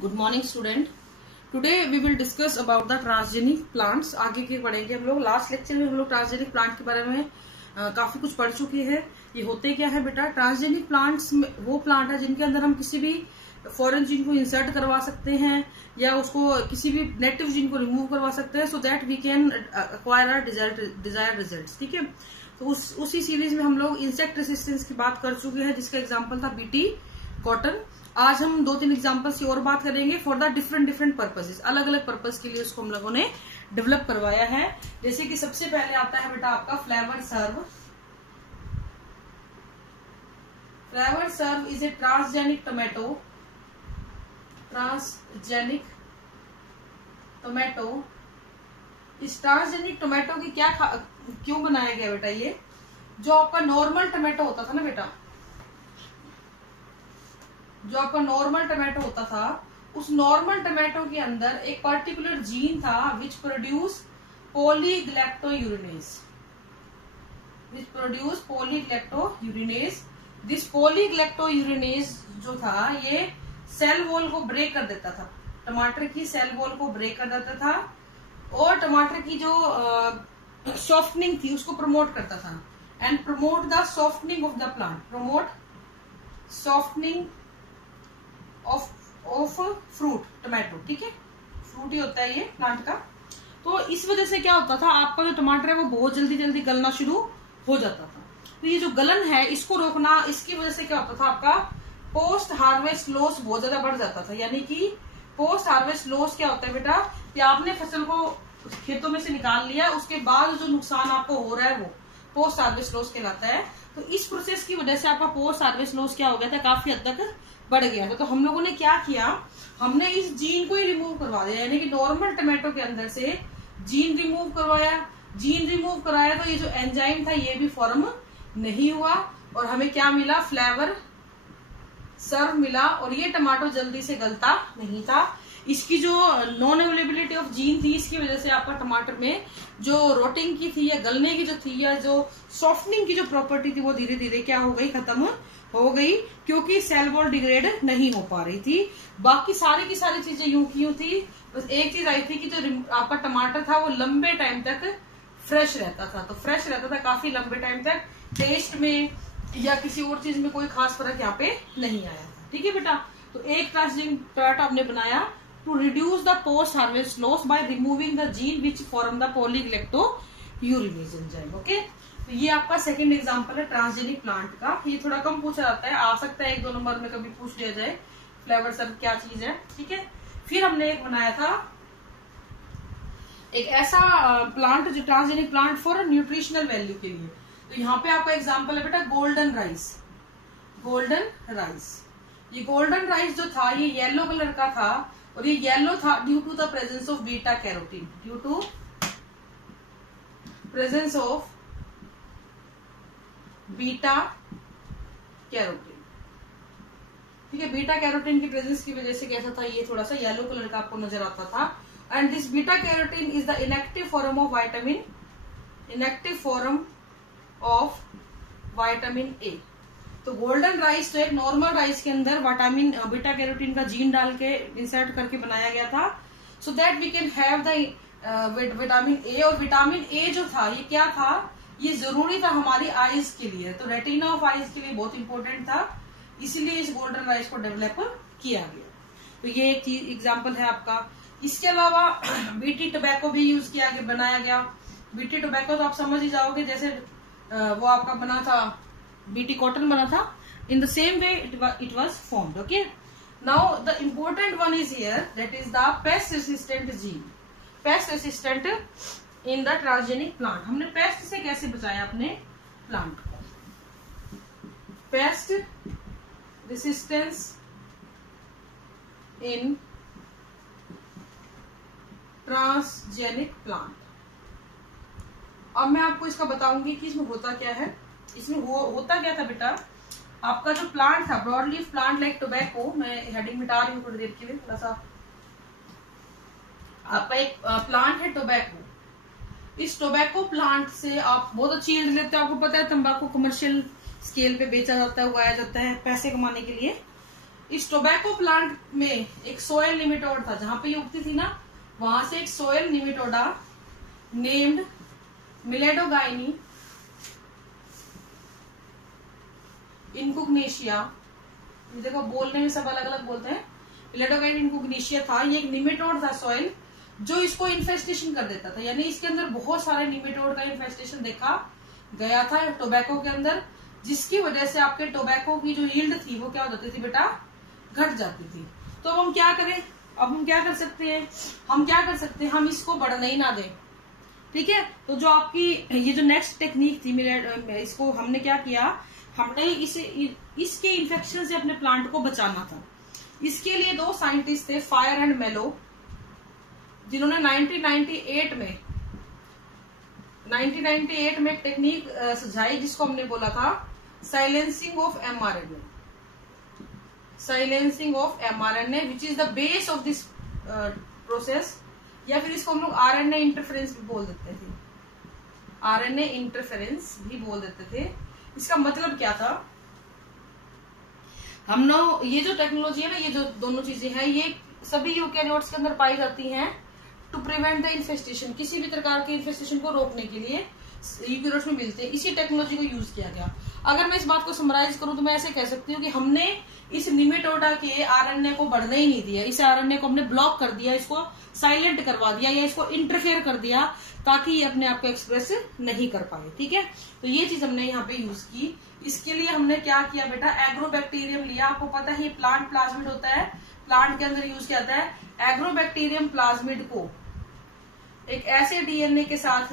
Good morning student. Today we will discuss about the transgenic plants. आगे के पढ़ेंगे हम लोग। लास्ट लेक्चर में हम लोग ट्रांसजेनिक प्लांट के बारे में काफी कुछ पढ़ चुके हैं। ये होते क्या है बेटा, ट्रांसजेनिक प्लांट्स वो प्लांट है जिनके अंदर हम किसी भी फॉरेन जीन को इंसर्ट करवा सकते हैं या उसको किसी भी नेटिव जीन को रिमूव करवा सकते हैं, so that we can acquire our desired results. ठीक है, तो उसी सीरीज में हम लोग इंसेक्ट रेसिस्टेंस की बात कर चुके हैं, जिसका एग्जाम्पल था बीटी कॉटन। आज हम 2-3 एग्जाम्पल्स की और बात करेंगे फॉर द डिफरेंट पर्पसेस। अलग अलग पर्पस के लिए उसको हम लोगों ने डेवलप करवाया है। जैसे कि सबसे पहले आता है बेटा आपका Flavr Savr. Flavr Savr is a transgenic tomato. इस ट्रांसजेनिक टोमेटो की क्यों बनाया गया बेटा? ये जो आपका नॉर्मल टोमेटो होता था ना बेटा, जो आपका नॉर्मल टोमेटो होता था, उस नॉर्मल टोमेटो के अंदर एक पर्टिकुलर जीन था विच प्रोड्यूस पॉलीग्लैक्टोयूरिनेज। दिस पॉलीग्लैक्टोयूरिनेज जो था ये सेल वॉल को ब्रेक कर देता था, टमाटर की सेल वॉल को ब्रेक कर देता था और टमाटर की जो सॉफ्टनिंग थी उसको प्रमोट करता था। And promote the softening of the plant, promote softening of fruit tomato. ठीक है, फ्रूट ही होता है ये प्लांट का। तो इस वजह से क्या होता था, आपका जो टमाटर है वो बहुत जल्दी गलना शुरू हो जाता था। तो ये जो गलन है इसको रोकना, इसकी वजह से क्या होता था, आपका पोस्ट हार्वेस्ट लॉस बहुत ज्यादा बढ़ जाता था। यानी कि पोस्ट हार्वेस्ट लॉस क्या होता है बेटा, कि आपने फसल को खेतों में से निकाल लिया, उसके बाद जो नुकसान आपको हो रहा है वो पोस्ट हार्वेस्ट लॉस कहलाता है। तो इस प्रोसेस की वजह से आपका पोस्ट हार्वेस्ट लॉस क्या हो गया था, काफी हद तक बढ़ गया था। तो हम लोगों ने क्या किया, हमने इस जीन को ही रिमूव करवा दिया। यानी कि नॉर्मल टमाटो के अंदर से जीन रिमूव कराया तो ये जो एंजाइम था ये भी फॉर्म नहीं हुआ और हमें क्या मिला, फ्लेवर सर्व मिला। और ये टमाटो जल्दी से गलता नहीं था। इसकी जो नॉन अवेलेबिलिटी ऑफ जीन थी, इसकी वजह से आपका टमाटर में जो रोटिंग की थी या गलने की जो थी या जो सॉफ्टनिंग की जो प्रॉपर्टी थी वो धीरे धीरे क्या हो गई, खत्म हो गई, क्योंकि सेल वॉल डिग्रेड नहीं हो पा रही थी। बाकी सारी की सारी चीजें यूं की यूं थी। बस एक चीज आई थी कि जो आपका टमाटर था वो लंबे टाइम तक फ्रेश रहता था। तो फ्रेश रहता था काफी लंबे टाइम तक, टेस्ट में या किसी और चीज में कोई खास फर्क यहाँ पे नहीं आया था। ठीक है बेटा, तो एक ट्रांसजेनिक टोमेटो आपने बनाया to reduce the post harvest loss by removing the gene which form the polygalacturonase enzyme. Okay, तो ये आपका सेकंड एग्जांपल है ट्रांसजेनिक प्लांट का। ये थोड़ा कम पूछा जाता है, आ सकता है 1-2 नंबर में कभी पूछ लिया जाए फ्लेवर सर्व क्या चीज है। ठीक है, फिर हमने एक बनाया था एक ऐसा प्लांट जो transgenic plant for nutritional value के लिए। तो यहाँ पे आपका एग्जाम्पल है बेटा गोल्डन राइस। ये गोल्डन राइस जो था ये येलो कलर का था और ये येलो था due to the presence of beta carotene. Beta carotene. ठीक है, बीटा कैरोटीन की प्रेजेंस की वजह से कैसा था, ये थोड़ा सा येलो कलर का आपको नजर आता था। And this beta carotene is the inactive form of vitamin A. तो गोल्डन राइस तो एक नॉर्मल राइस के अंदर बीटा कैरोटीन का जीन डाल के इंसर्ट करके बनाया गया था, so that we can have the vitamin A. और विटामिन ए जो था ये क्या था, ये जरूरी था हमारी आईज के लिए। तो रेटिना ऑफ आईज के लिए बहुत इंपॉर्टेंट था, इसीलिए इस गोल्डन राइस को डेवलप किया गया। तो ये एक एग्जाम्पल है आपका। इसके अलावा बीटी टोबैको भी यूज किया गया, बनाया गया। बीटी टोबैको तो आप समझ ही जाओगे, जैसे वो आपका बना था, बीटी कॉटन बना था, in the same way it was formed. Okay, now the important one is here, that is the paste resistant gene. Paste resistant in the transgenic plant. हमने पेस्ट से कैसे बचाया अपने प्लांट को? पेस्ट रेसिस्टेंस इन transgenic plant. अब मैं आपको इसका बताऊंगी कि इसमें होता क्या है। इसमें होता क्या था बेटा, आपका जो प्लांट था broad leaf plant like tobacco, मैं हेडिंग मिटा रही हूँ थोड़ी देर के लिए, थोड़ा सा। आपका एक प्लांट है टोबैको। इस टोबैको प्लांट से आप बहुत अच्छी यील्ड लेते हो। आपको पता है तंबाकू कमर्शियल स्केल पे बेचा जाता है, उगाया जाता है पैसे कमाने के लिए। इस टोबैको प्लांट में एक सोयल निमेटोड था, जहां पे ये उगती थी ना, वहां से एक सोयल निमेटोडा नेम्ड मिलेडोगाइनी इनकुग्नेशिया, देखो बोलने में सब अलग अलग बोलते हैं, मिलेडोगाइनी इनकुग्नेशिया था। ये एक निमेटोड था सॉइल, जो इसको इन्फेस्टेशन कर देता था, यानी इसके अंदर बहुत सारे निमेटोड का इन्फेस्टेशन देखा गया था टोबैको के अंदर, जिसकी वजह से आपके टोबैको की जो यील्ड थी वो क्या हो जाती थी बेटा, घट जाती थी। तो अब हम क्या करें, अब हम क्या कर सकते हैं, हम इसको बढ़ने ही ना दें, ठीक है। तो जो आपकी ये जो नेक्स्ट टेक्निक थी, इसको हमने क्या किया, हमने इसके इन्फेक्शन से अपने प्लांट को बचाना था। इसके लिए दो साइंटिस्ट थे, फायर एंड मेलो, जिन्होंने 1998 में एक टेक्निक सुझाई, जिसको हमने बोला था silencing of mRNA, which is the base of this process, या फिर इसको हम लोग RNA इंटरफेरेंस भी बोल देते थे, RNA इंटरफेरेंस भी बोल देते थे। इसका मतलब क्या था, हम लोग ये जो टेक्नोलॉजी है ना, ये जो दोनों चीजें हैं, ये सभी यूकैरियोट्स के अंदर पाई जाती हैं टू प्रिवेंट द इन्फेस्टेशन, किसी भी प्रकार के इन्फेस्टेशन को रोकने के लिए यूकैरियोट्स में मिलते हैं। इसी टेक्नोलॉजी को यूज किया गया। अगर मैं इस बात को समराइज करूं तो मैं ऐसे कह सकती हूँ कि हमने इस निमेटोडा के आरएनए को बढ़ने ही नहीं दिया, इस आरएनए को हमने ब्लॉक कर दिया, इसको साइलेंट करवा दिया, या इसको इंटरफेयर कर दिया, ताकि ये अपने आप को एक्सप्रेस नहीं कर पाए, ठीक है। तो ये चीज हमने यहाँ पे यूज की। इसके लिए हमने क्या किया बेटा, एग्रोबैक्टीरियम लिया। आपको पता है ये प्लांट प्लाज्मिड होता है, प्लांट के अंदर यूज किया जाता है। एग्रोबैक्टीरियम प्लाज्मिड को एक ऐसे डीएनए के साथ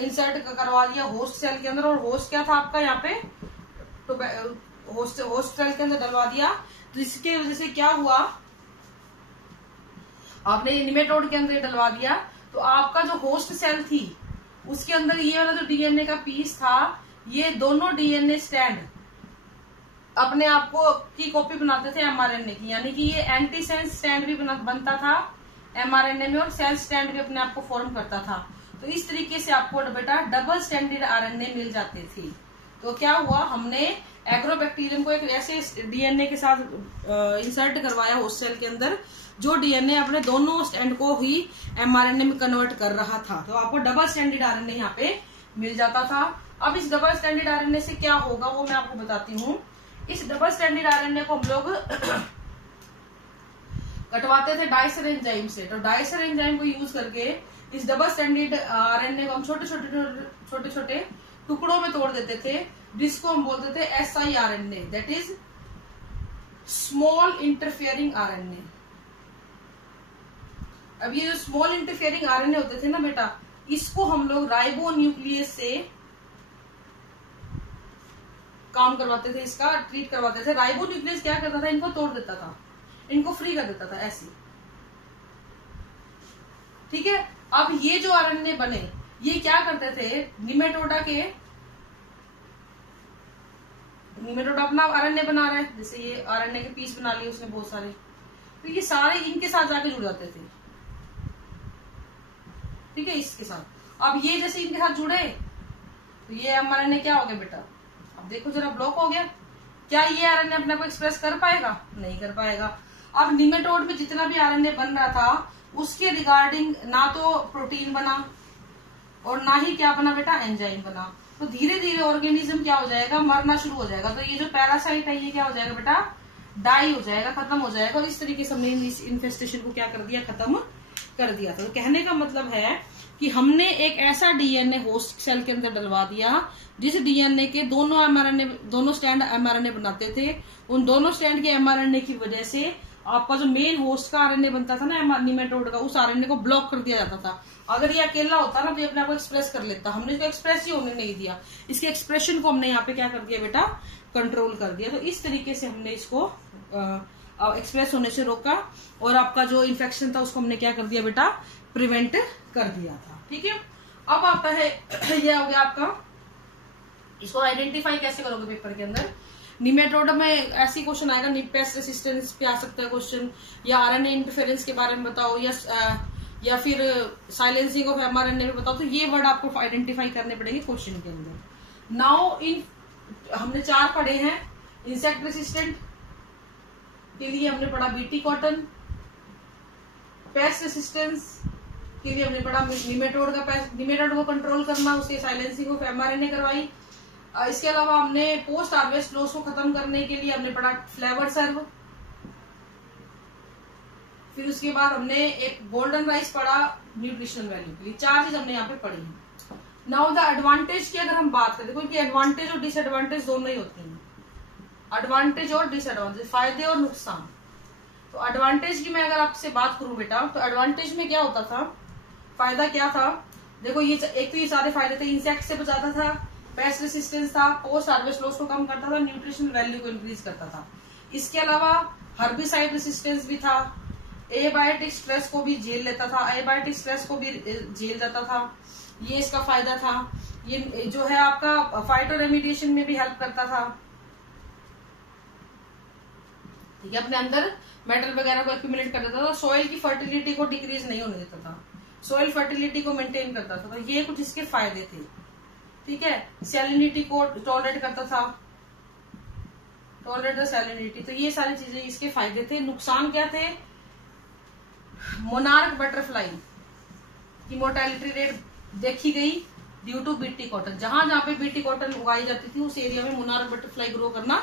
इंसर्ट करवा दिया होस्ट सेल के अंदर, और होस्ट क्या था आपका यहाँ पे, तो होस्ट सेल के अंदर डलवा दिया। तो इसके वजह से क्या हुआ, आपने निमेटोड के अंदर डलवा दिया, तो आपका जो होस्ट सेल थी उसके अंदर ये वाला जो डीएनए का पीस था, ये दोनों डीएनए स्टैंड अपने आप को की कॉपी बनाते थे एमआरएनए की, यानी कि ये एंटी सेंस स्टैंड भी बनता था एमआरएनए में, और सेल स्टैंड भी अपने आप को फॉर्म करता था। तो इस तरीके से आपको बेटा डबल स्टैंडर्ड आरएनए मिल जाते थे। तो क्या हुआ, हमने एग्रोबैक्टीरियम को एक ऐसे डीएनए के साथ इंसर्ट करवाया होस्ट सेल के अंदर, जो डीएनए अपने दोनों स्टैंड को ही एमआरएनए में कन्वर्ट कर रहा था। तो आपको डबल स्टैंडर्ड आरएनए यहाँ पे मिल जाता था। अब इस डबल स्टैंडर्ड आरएनए से क्या होगा वो मैं आपको बताती हूँ। इस डबल स्टैंडर्ड आरएनए को हम लोग कटवाते थे डाइसर एंजाइम से। तो डाइसर एंजाइम को यूज करके इस डबल स्टैंडर्ड आरएनए को हम छोटे छोटे टुकड़ों में तोड़ देते थे, जिसको हम बोलते थे siRNA, that is small interfering RNA. अब ये जो स्मॉल इंटरफियरिंग आरएनए होते थे ना बेटा, इसको हम लोग राइबो न्यूक्लियस से काम करवाते थे, इसका ट्रीट करवाते थे। राइबो न्यूक्लियस क्या करता था, इनको तोड़ देता था, इनको फ्री कर देता था ऐसे, ठीक है। अब ये जो आरएनए बने, ये क्या करते थे, निमेटोडा अपना आरएनए बना रहा है, जैसे ये आरएनए के पीस बना लिए उसने बहुत सारे, तो ये सारे इनके साथ जाके जुड़ जाते थे, ठीक है, इसके साथ। अब ये जैसे इनके साथ जुड़े तो ये आरएनए क्या हो गया बेटा, अब देखो जरा ब्लॉक हो गया। क्या ये आरएनए अपने को एक्सप्रेस कर पाएगा, नहीं कर पाएगा। अब निमेटोड में जितना भी आरएनए बन रहा था उसके रिगार्डिंग ना तो प्रोटीन बना और ना ही क्या बना बेटा, एंजाइम बना। तो धीरे धीरे ऑर्गेनिज्म क्या हो जाएगा, मरना शुरू हो जाएगा। तो ये जो पैरासाइट है ये क्या हो जाएगा बेटा, डाई हो जाएगा, खत्म हो जाएगा। और इस तरीके से हमने इस इन्फेस्टेशन को क्या कर दिया, खत्म कर दिया था। तो कहने का मतलब है कि हमने एक ऐसा डीएनए होस्ट सेल के अंदर डलवा दिया जिस डीएनए के दोनों स्टैंड एमआरएनए बनाते थे। उन दोनों स्टैंड के एमआरएनए की वजह से आपका जो मेन होस्ट का आरएनए बनता था ना निमेटोड का, उस आरएनए को ब्लॉक कर दिया जाता था। अगर ये अकेला होता ना तो ये अपने आप को एक्सप्रेस कर लेता, हमने इसको एक्सप्रेस ही होने नहीं दिया। इसके एक्सप्रेशन को हमने यहाँ पे क्या कर दिया बेटा, कंट्रोल कर दिया। तो इस तरीके से हमने इसको एक्सप्रेस होने से रोका, और आपका जो इन्फेक्शन था उसको हमने क्या कर दिया बेटा, प्रिवेंट कर दिया था, ठीक है। अब आता है ये हो गया आपका, इसको आइडेंटिफाई कैसे करोगे पेपर के अंदर। निमेटोड में ऐसी क्वेश्चन आएगा, पेस्ट रेसिस्टेंस पे आ सकता है क्वेश्चन, या आरएनए इंटरफेरेंस के बारे में बताओ, या फिर साइलेंसिंग ऑफ एमआरएनए में बताओ। तो ये वर्ड आपको आइडेंटिफाई करने पड़ेंगे क्वेश्चन के अंदर। नाउ हमने 4 पढ़े हैं, इंसेक्ट रेसिस्टेंट, के लिए हमने पढ़ा बीटी कॉटन, पेस्ट रेसिस्टेंस के लिए हमने पढ़ा निमेटोड को कंट्रोल करना, उसके साइलेंसिंग को एमआरएनए करवाई। इसके अलावा हमने पोस्ट हार्वेस्ट लॉस को खत्म करने के लिए हमने पढ़ा फ्लेवर सर्व। फिर उसके बाद हमने एक गोल्डन राइस पढ़ा न्यूट्रिशनल वैल्यू के लिए। 4 चीज हमने यहाँ पे पढ़ी है। नाउ द एडवांटेज की अगर हम बात करें, क्योंकि एडवांटेज और डिसएडवांटेज दोनों ही होते हैं, एडवांटेज और डिसएडवांटेज, फायदे और नुकसान। तो एडवांटेज की मैं अगर आपसे बात करूं बेटा, तो एडवांटेज में क्या होता था, फायदा क्या था, देखो ये एक तो ये सारे फायदे थे, इंसेक्ट से बचाता था, पेस्ट रेसिस्टेंस था, पोस्ट हार्वेस्ट लॉस को कम करता था, न्यूट्रिशनल वैल्यू को इंक्रीज करता था। इसके अलावा हर्बिसाइड रेसिस्टेंस भी था, एबायोटिक स्ट्रेस को भी झेल लेता था, एबायोटिक स्ट्रेस को भी झेल जाता था, ये इसका फायदा था। ये जो है आपका फाइटो रेमिडिएशन में भी हेल्प करता था, ठीक है, अपने अंदर मेटल वगैरह को एक्यूमुलेट कर देता था, सॉइल की फर्टिलिटी को डिक्रीज नहीं होने देता था, सॉइल फर्टिलिटी को मेंटेन करता था। तो ये कुछ इसके फायदे थे, ठीक है। सैलिनिटी को टॉलरेट करता था, टॉलरेट द सैलिनिटी। तो ये सारी चीजें इसके फायदे थे। नुकसान क्या थे, मोनार्क बटरफ्लाई की मोर्टेलिटी रेट देखी गई ड्यू टू बीटी कॉटन। जहां जहां पे बीटी कॉटन उगाई जाती थी उस एरिया में मोनार्क बटरफ्लाई ग्रो करना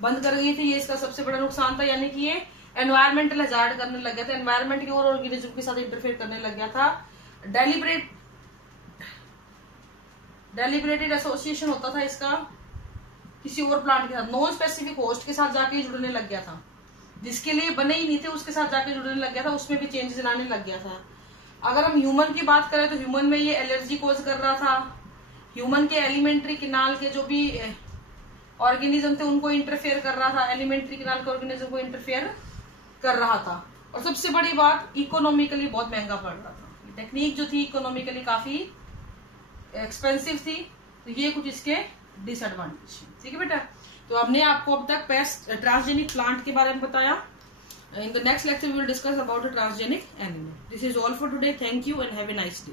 बंद कर गई थी। ये इसका सबसे बड़ा नुकसान था, यानी कि ये एनवायरमेंटल हजार्ड करने लग गया था, एनवायरमेंट की और ऑर्गेनिज्म के साथ इंटरफेयर करने लग गया था। डेलिब्रेटेड एसोसिएशन होता था इसका किसी और प्लांट के साथ, नॉन स्पेसिफिक होस्ट के साथ जाके जुड़ने लग गया था, जिसके लिए बने ही नहीं थे उसके साथ जाके जुड़ने लग गया था, उसमें भी चेंजेस लाने लग गया था। अगर हम ह्यूमन की बात करें तो ह्यूमन में ये एलर्जी कोज कर रहा था, ह्यूमन के एलिमेंट्री किनाल के जो भी ऑर्गेनिज्म थे उनको इंटरफेयर कर रहा था, एलिमेंट्री किनाल के ऑर्गेनिज्म को इंटरफेयर कर रहा था। और सबसे बड़ी बात, इकोनॉमिकली बहुत महंगा पड़ रहा था, टेक्निक जो थी इकोनॉमिकली काफी एक्सपेंसिव थी। तो ये कुछ इसके डिसएडवांटेज, ठीक है बेटा। तो हमने आपको अब तक पेस्ट ट्रांसजेनिक प्लांट के बारे में बताया। In the next lecture we will discuss about the transgenic animal. This is all for today. Thank you and have a nice day.